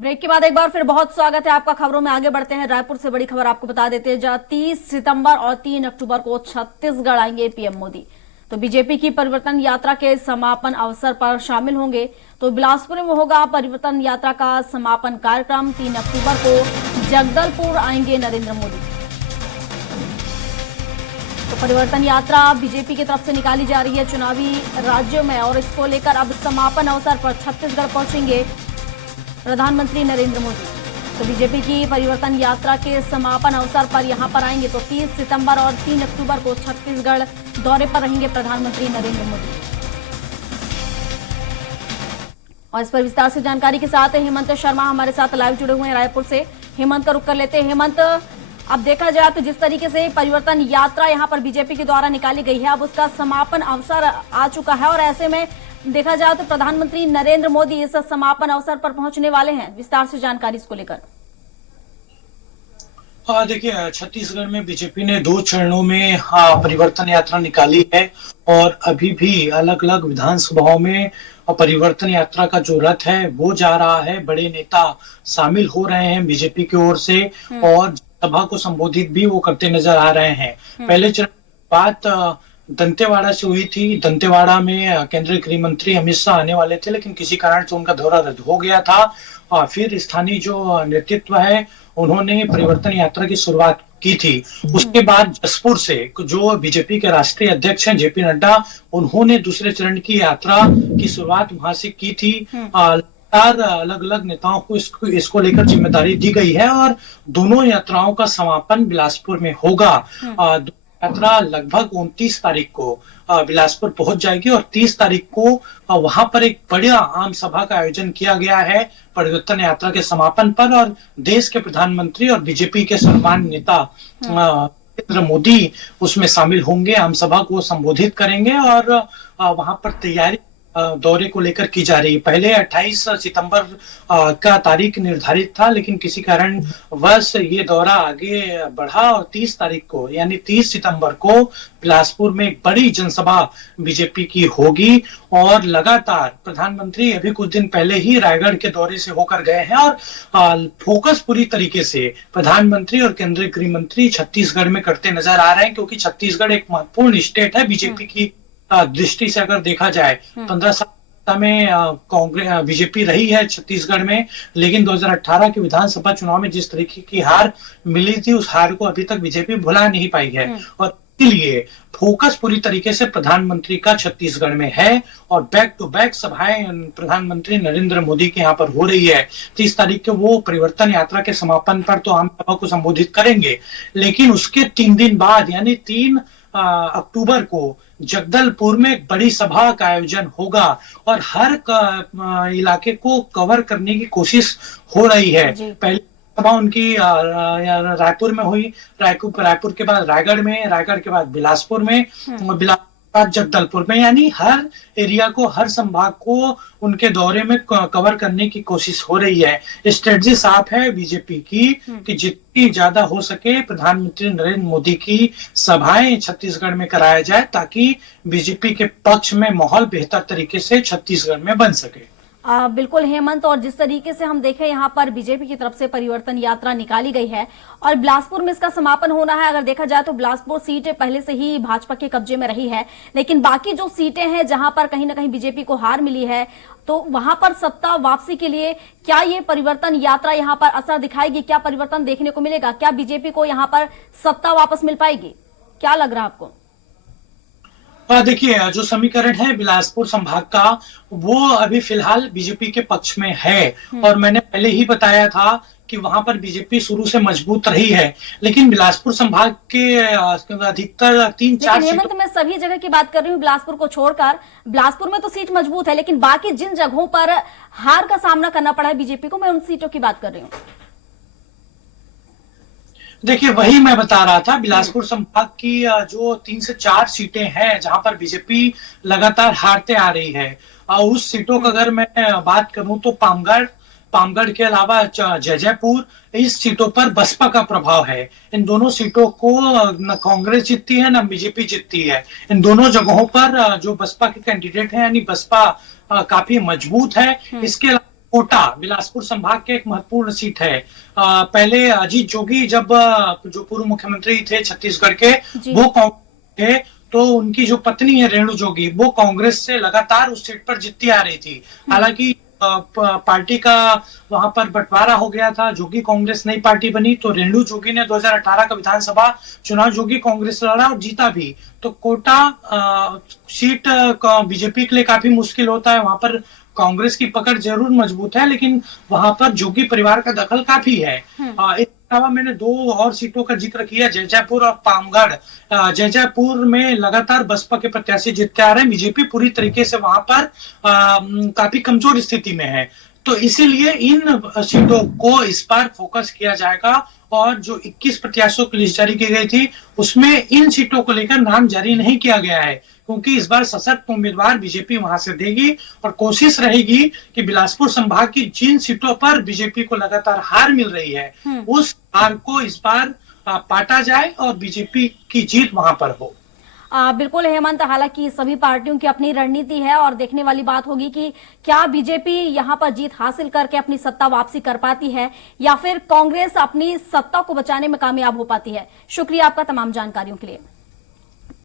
Break के बाद एक बार फिर बहुत स्वागत है आपका। खबरों में आगे बढ़ते हैं। रायपुर से बड़ी खबर आपको बता देते हैं, जहां 30 सितंबर और 3 अक्टूबर को छत्तीसगढ़ आएंगे पीएम मोदी। तो बीजेपी की परिवर्तन यात्रा के समापन अवसर पर शामिल होंगे। तो बिलासपुर में होगा परिवर्तन यात्रा का समापन कार्यक्रम। 3 अक्टूबर को जगदलपुर आएंगे नरेंद्र मोदी। तो परिवर्तन यात्रा बीजेपी की तरफ से निकाली जा रही है चुनावी राज्यों में, और इसको लेकर अब समापन अवसर पर छत्तीसगढ़ पहुंचेंगे प्रधानमंत्री नरेंद्र मोदी। तो बीजेपी की परिवर्तन यात्रा के समापन अवसर पर यहां पर आएंगे। तो 30 सितंबर और 3 अक्टूबर को छत्तीसगढ़ दौरे पर रहेंगे प्रधानमंत्री नरेंद्र मोदी। और इस पर विस्तार से जानकारी के साथ हेमंत शर्मा हमारे साथ लाइव जुड़े हुए हैं रायपुर से। हेमंत का रुख कर लेते हैं। हेमंत, अब देखा जाए तो जिस तरीके से परिवर्तन यात्रा यहां पर बीजेपी के द्वारा निकाली गई है, अब उसका समापन अवसर आ चुका है, और ऐसे में देखा जाए तो प्रधानमंत्री नरेंद्र मोदी इस समापन अवसर पर पहुंचने वाले हैं। विस्तार से जानकारी इसको लेकर। देखिए, छत्तीसगढ़ में बीजेपी ने 2 चरणों में परिवर्तन यात्रा निकाली है, और अभी भी अलग अलग विधानसभाओं में परिवर्तन यात्रा का जो रथ है वो जा रहा है। बड़े नेता शामिल हो रहे हैं बीजेपी की ओर से, और सभा को संबोधित भी वो करते नजर आ रहे हैं। पहले चरण बात दंतेवाड़ा से हुई थी। दंतेवाड़ा में केंद्रीय गृह मंत्री अमित शाह आने वाले थे, लेकिन किसी कारण से उनका दौरा रद्द हो गया था। और फिर स्थानीय जो नेतृत्व है उन्होंने परिवर्तन यात्रा की शुरुआत की थी। उसके बाद जसपुर से जो बीजेपी के राष्ट्रीय अध्यक्ष हैं जेपी नड्डा, उन्होंने दूसरे चरण की यात्रा की शुरुआत वहां से की थी। लगातार अलग अलग नेताओं को इसको लेकर जिम्मेदारी दी गई है, और दोनों यात्राओं का समापन बिलासपुर में होगा। यात्रा लगभग 29 तारीख को बिलासपुर पहुंच जाएगी, और 30 तारीख को वहां पर एक बड़ा आम सभा का आयोजन किया गया है परिवर्तन यात्रा के समापन पर। और देश के प्रधानमंत्री और बीजेपी के सम्मानित नेता नरेंद्र मोदी उसमें शामिल होंगे, आम सभा को संबोधित करेंगे, और वहां पर तैयारी दौरे को लेकर की जा रही है। पहले 28 सितंबर का तारीख निर्धारित था, लेकिन किसी कारण वश ये दौरा आगे बढ़ा, और 30 तारीख को यानी 30 सितंबर को बिलासपुर में एक बड़ी जनसभा बीजेपी की होगी। और लगातार प्रधानमंत्री अभी कुछ दिन पहले ही रायगढ़ के दौरे से होकर गए हैं, और फोकस पूरी तरीके से प्रधानमंत्री और केंद्रीय गृह मंत्री छत्तीसगढ़ में करते नजर आ रहे हैं, क्योंकि छत्तीसगढ़ एक महत्वपूर्ण स्टेट है बीजेपी की दृष्टि से। अगर देखा जाए 15 साल में कांग्रेस बीजेपी रही है छत्तीसगढ़ में, लेकिन 2018 के विधानसभा चुनाव में जिस तरीके की हार मिली थी, उस हार को अभी तक बीजेपी भुला नहीं पाई है। और इसलिए फोकस पूरी तरीके से प्रधानमंत्री का छत्तीसगढ़ में है, और बैक टू बैक सभाएं प्रधानमंत्री नरेंद्र मोदी के यहाँ पर हो रही है। 30 तारीख के वो परिवर्तन यात्रा के समापन पर तो आम सभा को संबोधित करेंगे, लेकिन उसके 3 दिन बाद यानी 3 अक्टूबर को जगदलपुर में एक बड़ी सभा का आयोजन होगा, और हर इलाके को कवर करने की कोशिश हो रही है। पहली सभा उनकी रायपुर में हुई, रायपुर के बाद रायगढ़ में, रायगढ़ के बाद बिलासपुर में, बिलासपुर जगदलपुर में, यानी हर एरिया को, हर संभाग को उनके दौरे में कवर करने की कोशिश हो रही है। स्ट्रेटजी साफ है बीजेपी की कि जितनी ज्यादा हो सके प्रधानमंत्री नरेंद्र मोदी की सभाएं छत्तीसगढ़ में कराया जाए, ताकि बीजेपी के पक्ष में माहौल बेहतर तरीके से छत्तीसगढ़ में बन सके। बिल्कुल हेमंत, और जिस तरीके से हम देखें यहाँ पर बीजेपी की तरफ से परिवर्तन यात्रा निकाली गई है, और बिलासपुर में इसका समापन होना है। अगर देखा जाए तो बिलासपुर सीट पहले से ही भाजपा के कब्जे में रही है, लेकिन बाकी जो सीटें हैं जहां पर कहीं ना कहीं बीजेपी को हार मिली है, तो वहां पर सत्ता वापसी के लिए क्या ये परिवर्तन यात्रा यहाँ पर असर दिखाएगी? क्या परिवर्तन देखने को मिलेगा? क्या बीजेपी को यहाँ पर सत्ता वापस मिल पाएगी? क्या लग रहा है आपको? देखिए, जो समीकरण है बिलासपुर संभाग का, वो अभी फिलहाल बीजेपी के पक्ष में है, और मैंने पहले ही बताया था कि वहां पर बीजेपी शुरू से मजबूत रही है। लेकिन बिलासपुर संभाग के अधिकतर 3-4 हेमंत, मैं सभी जगह की बात कर रही हूँ बिलासपुर को छोड़कर। बिलासपुर में तो सीट मजबूत है, लेकिन बाकी जिन जगहों पर हार का सामना करना पड़ा है बीजेपी को, मैं उन सीटों की बात कर रही हूँ। देखिए, वही मैं बता रहा था, बिलासपुर संभाग की जो 3 से 4 सीटें हैं जहां पर बीजेपी लगातार हारते आ रही है, उस सीटों का अगर मैं बात करूं तो पामगढ़ के अलावा जैजैपुर, इस सीटों पर बसपा का प्रभाव है। इन दोनों सीटों को न कांग्रेस जीतती है न बीजेपी जीतती है। इन दोनों जगहों पर जो बसपा के कैंडिडेट हैं यानी बसपा काफी मजबूत है। इसके कोटा बिलासपुर संभाग के एक महत्वपूर्ण सीट है। पहले अजीत जोगी जब जो पूर्व मुख्यमंत्री थे छत्तीसगढ़ के, जी। वो कांग्रेस थे, तो उनकी जो पत्नी है रेणु जोगी, वो कांग्रेस से लगातार उस सीट पर जीतती आ रही थी। हालांकि पार्टी का वहां पर बंटवारा हो गया था, जोगी कांग्रेस नई पार्टी बनी, तो रेणु जोगी ने 2018 का विधानसभा चुनाव जोगी कांग्रेस लड़ा और जीता भी। तो कोटा सीट बीजेपी के लिए काफी मुश्किल होता है। वहां पर कांग्रेस की पकड़ जरूर मजबूत है, लेकिन वहां पर जोगी परिवार का दखल काफी है। इसके अलावा मैंने दो और सीटों का जिक्र किया, जैजैपुर और पामगढ़। जैजैपुर में लगातार बसपा के प्रत्याशी जीतते आ रहे हैं, बीजेपी पूरी तरीके से वहां पर काफी कमजोर स्थिति में है। तो इसीलिए इन सीटों को इस बार फोकस किया जाएगा, और जो 21 प्रत्याशियों की लिस्ट जारी की गई थी, उसमें इन सीटों को लेकर नाम जारी नहीं किया गया है, क्योंकि इस बार सशक्त उम्मीदवार बीजेपी वहां से देगी, और कोशिश रहेगी कि बिलासपुर संभाग की जिन सीटों पर बीजेपी को लगातार हार मिल रही है, उस हार को इस बार पाटा जाए और बीजेपी की जीत वहां पर हो। बिल्कुल हेमंत, हालांकि सभी पार्टियों की अपनी रणनीति है और देखने वाली बात होगी कि क्या बीजेपी यहां पर जीत हासिल करके अपनी सत्ता वापसी कर पाती है या फिर कांग्रेस अपनी सत्ता को बचाने में कामयाब हो पाती है। शुक्रिया आपका तमाम जानकारियों के लिए।